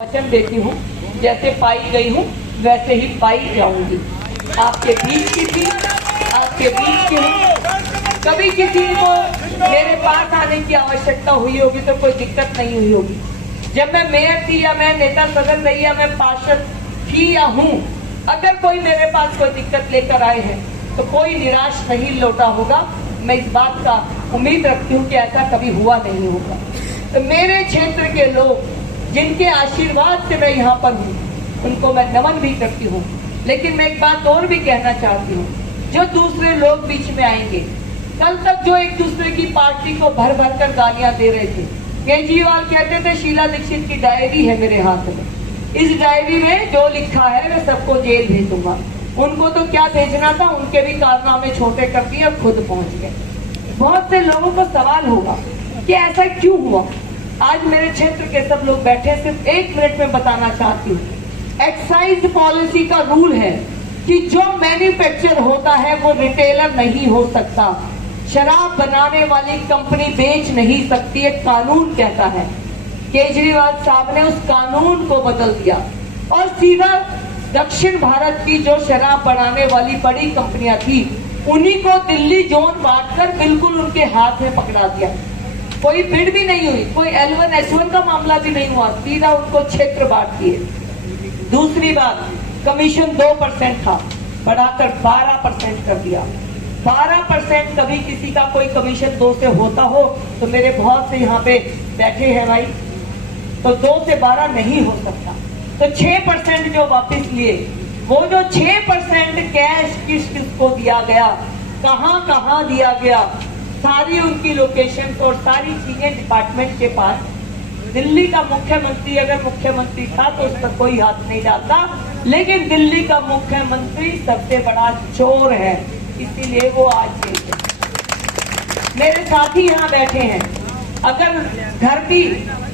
वचन देती हूँ, जैसे पाई गई हूँ वैसे ही पाई जाऊंगी। आपके बीच की थी, आपके बीच की हूँ। कभी किसी को मेरे पास आने की आवश्यकता हुई होगी तो कोई दिक्कत नहीं हुई होगी। जब मैं मेयर थी या मैं नेता सदन रही या मैं पार्षद थी या हूँ, अगर कोई मेरे पास कोई दिक्कत लेकर आए हैं तो कोई निराश नहीं लौटा होगा। मैं इस बात का उम्मीद रखती हूँ कि ऐसा कभी हुआ नहीं होगा। तो मेरे क्षेत्र के लोग जिनके आशीर्वाद से मैं यहाँ पर हूँ, उनको मैं नमन भी करती हूँ। लेकिन मैं एक बात और भी कहना चाहती हूँ, जो दूसरे लोग बीच में आएंगे, कल तक जो एक दूसरे की पार्टी को भर भर कर गालियां दे रहे थे। केजरीवाल कहते थे शीला दीक्षित की डायरी है मेरे हाथ में, इस डायरी में जो लिखा है मैं सबको जेल भेज दूंगा। उनको तो क्या भेजना था, उनके भी कारनामे छोटे कर दिए और खुद पहुंच गए। बहुत से लोगों को सवाल होगा कि ऐसा क्यों हुआ। आज मेरे क्षेत्र के सब लोग बैठे, सिर्फ एक मिनट में बताना चाहती हूँ। एक्साइज पॉलिसी का रूल है कि जो मैन्युफैक्चर होता है वो रिटेलर नहीं हो सकता। शराब बनाने वाली कंपनी बेच नहीं सकती, एक कानून कहता है। केजरीवाल साहब ने उस कानून को बदल दिया और सीधा दक्षिण भारत की जो शराब बनाने वाली बड़ी कंपनियां थी, उन्हीं को दिल्ली जोन बांटकर बिल्कुल उनके हाथ में पकड़ा दिया। कोई बिड भी नहीं हुई, कोई L1 S1 का मामला भी नहीं हुआ, सीधा उनको क्षेत्र बांट दिए। दूसरी बात, कमीशन 2% था, बढ़ाकर 12% कर दिया। 12% कभी किसी का कोई कमीशन 2 से होता हो तो मेरे बहुत से यहाँ पे बैठे हैं भाई, तो 2 से 12 नहीं हो सकता। तो 6% जो वापस लिए, वो जो 6% कैश किसको दिया गया, कहाँ कहाँ दिया गया, सारी उनकी लोकेशन और सारी चीजें डिपार्टमेंट के पास। दिल्ली का मुख्यमंत्री अगर मुख्यमंत्री था तो उस पर कोई हाथ नहीं डालता, लेकिन दिल्ली का मुख्यमंत्री सबसे बड़ा चोर है, इसीलिए वो आज जेल है। मेरे साथी यहाँ बैठे हैं, अगर घर की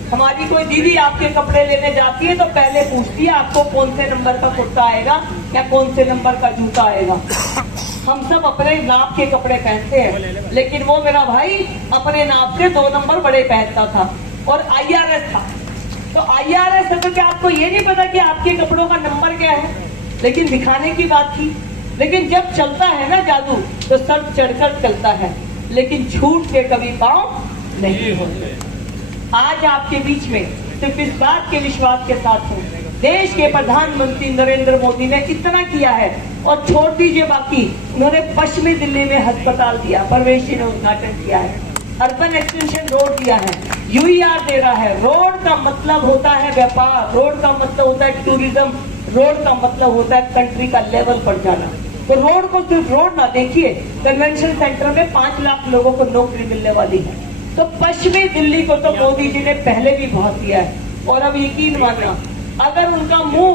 हमारी कोई दीदी आपके कपड़े लेने जाती है तो पहले पूछती है आपको कौन से नंबर का कुर्ता आएगा या कौन से नंबर का जूता आएगा। हम सब अपने नाप के कपड़े पहनते हैं, लेकिन वो मेरा भाई अपने नाप से 2 नंबर बड़े पहनता था और IRS था। तो IRS है तो क्या आपको ये नहीं पता कि आपके कपड़ों का नंबर क्या है, लेकिन दिखाने की बात थी। लेकिन जब चलता है ना जादू तो सर चढ़कर चलता है, लेकिन झूठ के कभी पांव नहीं होते। आज आपके बीच में सिर्फ इस बात के विश्वास के साथ हूँ, देश के प्रधानमंत्री नरेंद्र मोदी ने इतना किया है। और छोड़ दीजिए बाकी, उन्होंने पश्चिमी दिल्ली में अस्पताल दिया, परवेशी ने उद्घाटन किया है, अर्बन एक्सटेंशन रोड दिया है, UER दे रहा है। रोड का मतलब होता है व्यापार, रोड का मतलब होता है टूरिज्म, रोड का मतलब होता है कंट्री का लेवल पर जाना। तो रोड को सिर्फ रोड ना देखिए, कन्वेंशन सेंटर में 5 लाख लोगों को नौकरी मिलने वाली है। तो पश्चिमी दिल्ली को तो मोदी जी ने पहले भी बहुत दिया है। और अब यकीन मानना, अगर उनका मुंह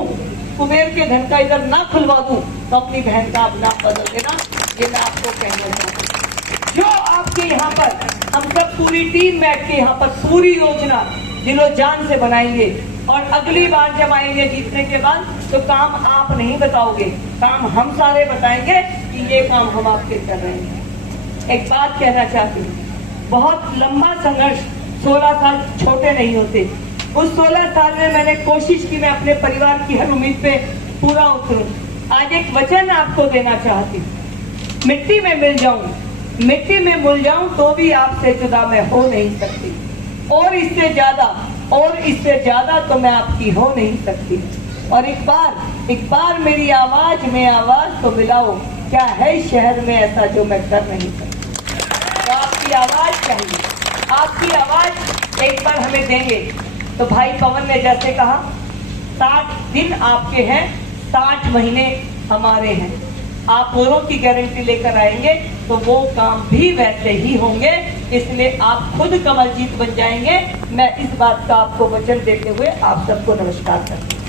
कुबेर के धन का इधर ना खुलवा दूं तो अपनी बहन का अपना बदल देना, ये मैं आपको कहना चाहता हूँ। जो आपके यहाँ पर हम सब पूरी टीम बैठ के यहाँ पर पूरी योजना दिलो जान से बनाएंगे, और अगली बार जब आएंगे जीतने के बाद तो काम आप नहीं बताओगे, काम हम सारे बताएंगे कि ये काम हम आपके कर रहे हैं। एक बात कहना चाहती हूँ, बहुत लंबा संघर्ष, 16 साल छोटे नहीं होते। उस 16 साल में मैंने कोशिश की मैं अपने परिवार की हर उम्मीद पे पूरा उतरूं। आज एक वचन आपको देना चाहती हूँ, मिट्टी में मिल जाऊं, मिट्टी में मिल जाऊं तो भी आपसे जुदा मैं हो नहीं सकती, और इससे ज्यादा तो मैं आपकी हो नहीं सकती। और एक बार मेरी आवाज में आवाज तो मिलाओ, क्या है शहर में ऐसा जो मैं कर नहीं सकती। तो आपकी आवाज चाहिए, आपकी आवाज एक बार हमें देंगे तो भाई पवन ने जैसे कहा, 60 दिन आपके हैं, 60 महीने हमारे हैं। आप औरों की गारंटी लेकर आएंगे तो वो काम भी वैसे ही होंगे, इसलिए आप खुद कमलजीत बन जाएंगे। मैं इस बात का आपको वचन देते हुए आप सबको नमस्कार करती हूँ।